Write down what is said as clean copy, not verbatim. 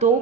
2